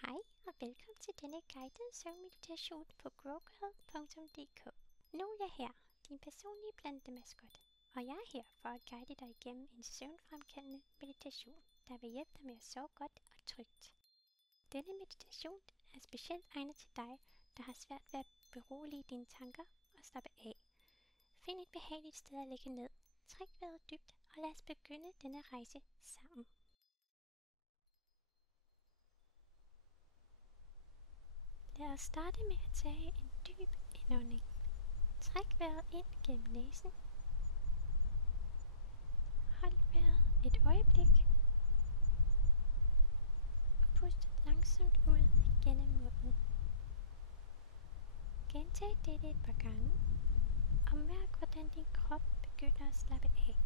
Hej og velkommen til denne guidede søvnmeditation på growgirl.dk. Nu er jeg her, din personlige plantemaskot, og jeg er her for at guide dig igennem en søvnfremkaldende meditation, der vil hjælpe dig med at sove godt og trygt. Denne meditation er specielt egnet til dig, der har svært ved at berolige dine tanker og slappe af. Find et behageligt sted at ligge ned, træk vejret dybt og lad os begynde denne rejse sammen. Lad os starte med at tage en dyb indånding. Træk vejret ind gennem næsen. Hold vejret et øjeblik. Og pust langsomt ud gennem munden. Gentag dette et par gange. Og mærk, hvordan din krop begynder at slappe af.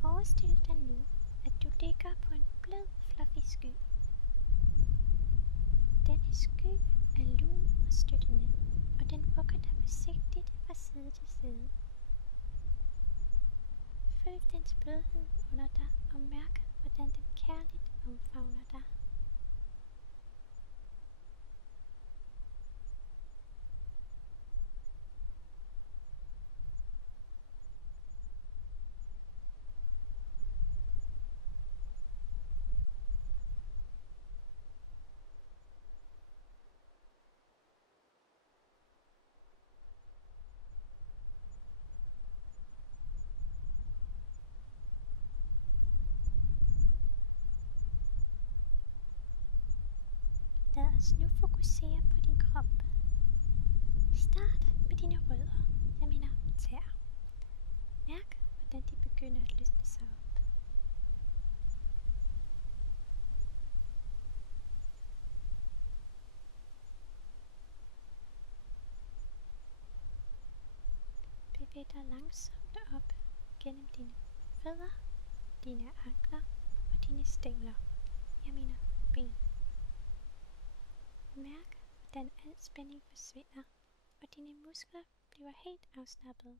Forestil dig nu, at du ligger på en blød, fluffy sky. Denne sky er lun og støttende, og den vugger dig forsigtigt fra side til side. Føl dens blødhed under dig og mærk, hvordan den kærligt omfavner dig. Lad os nu fokusere på din krop. Start med dine rødder, jeg mener tæer. Mærk, hvordan de begynder at løsne sig op. Bevæg dig langsomt op gennem dine fødder, dine ankler og dine stængler, jeg mener ben. Mærk, hvordan al spænding forsvinder, og dine muskler bliver helt afslappede.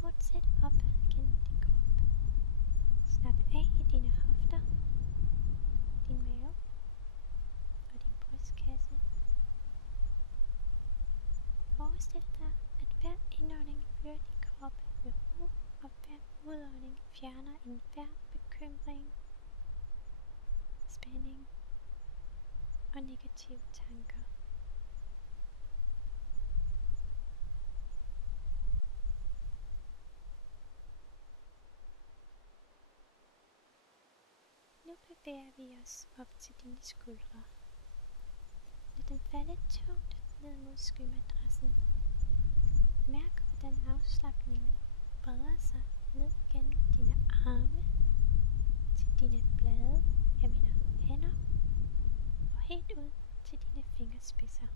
Fortsæt op gennem din krop. Slap af i dine hofter, din mave og din brystkasse. Forestil dig, at hver indånding fører din krop med ro, og hver udånding fjerner enhver bekymring, spænding og negative tanker. Nu bevæger vi os op til dine skuldre. Lad dem falde tungt ned mod skymadrassen. Mærk, hvordan afslapningen breder sig ned gennem dine arme, til dine blade, jeg mener hænder, og helt ud til dine fingerspidser.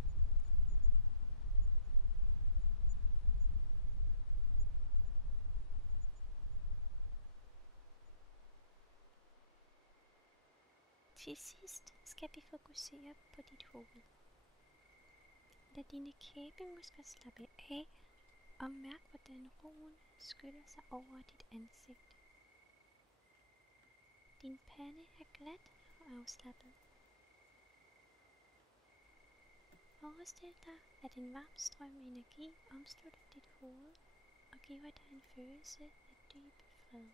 Til sidst skal vi fokusere på dit hoved. Lad dine kæbemuskler slappe af, og mærk, hvordan roen skyller sig over dit ansigt. Din pande er glat og afslappet. Forestil dig, at en varm strøm energi omslutter dit hoved og giver dig en følelse af dyb fred.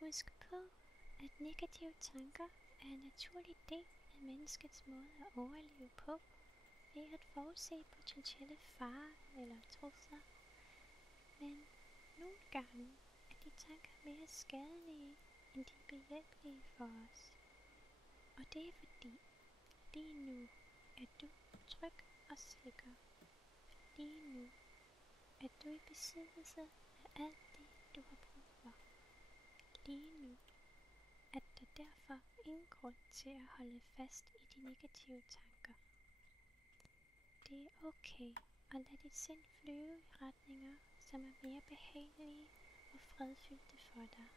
Husk på, at negative tanker er en naturlig del af menneskets måde at overleve på, ved at forudse potentielle farer eller trusler. Men nogle gange er De tanker er mere skadelige, end de er behjælpelige for os. Og det er fordi, lige nu er du tryg og sikker. Lige nu er du i besiddelse af alt det, du har brug for. Lige nu er der derfor ingen grund til at holde fast i de negative tanker. Det er okay at lade dit sind flyve i retninger, som er mere behagelige og fredfyldte for dig.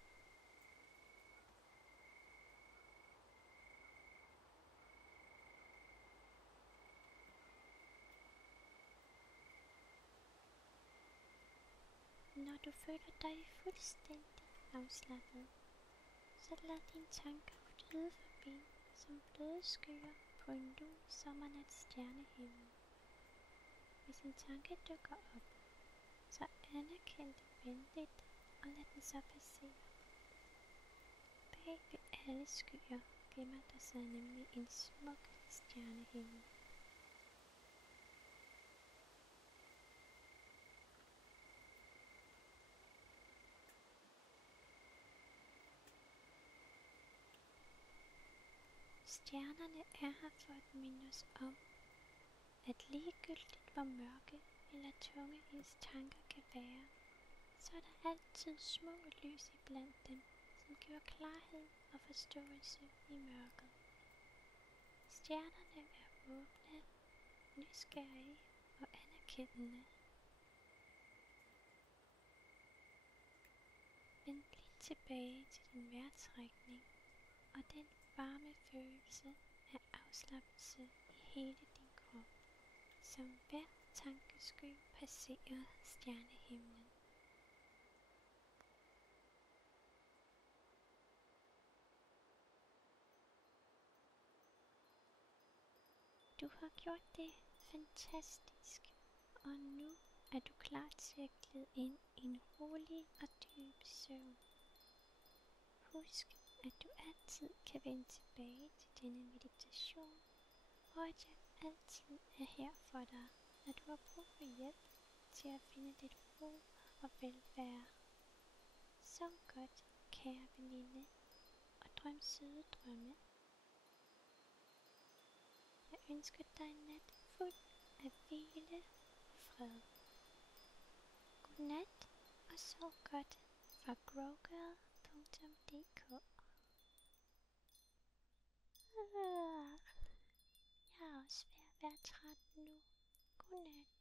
Når du føler dig fuldstændig afslappet, så lad dine tanker flyde forbi som bløde skyer på en lun sommernats stjernehimmel. Hvis en tanke dukker op, så anerkend den venligt og lad den så passere. Bag ved alle skyer gemmer der sig nemlig en smuk stjernehimmel. Stjernerne er her for at minde os om, at ligegyldigt hvor mørke eller tunge ens tanker kan være, så er der altid små lys iblandt dem, som giver klarhed og forståelse i mørket. Stjernerne er åbne, nysgerrige og anerkendende. Vend lige tilbage til din vejrtrækning og den varme følelse af afslappelse i hele din krop, som hver tankesky passerer stjernehimlen. Du har gjort det fantastisk, og nu er du klar til at glide ind i en rolig og dyb søvn. Husk, at du altid kan vende tilbage til denne meditation, og at jeg altid er her for dig, når du har brug for hjælp til at finde lidt ro og velvære. Sov godt, kære veninde, og drøm søde drømme. Jeg ønsker dig en nat fuld af hvile og fred. Godnat og sov godt fra growgirl.dk. Jeg er også ved at være træt nu. Godnat.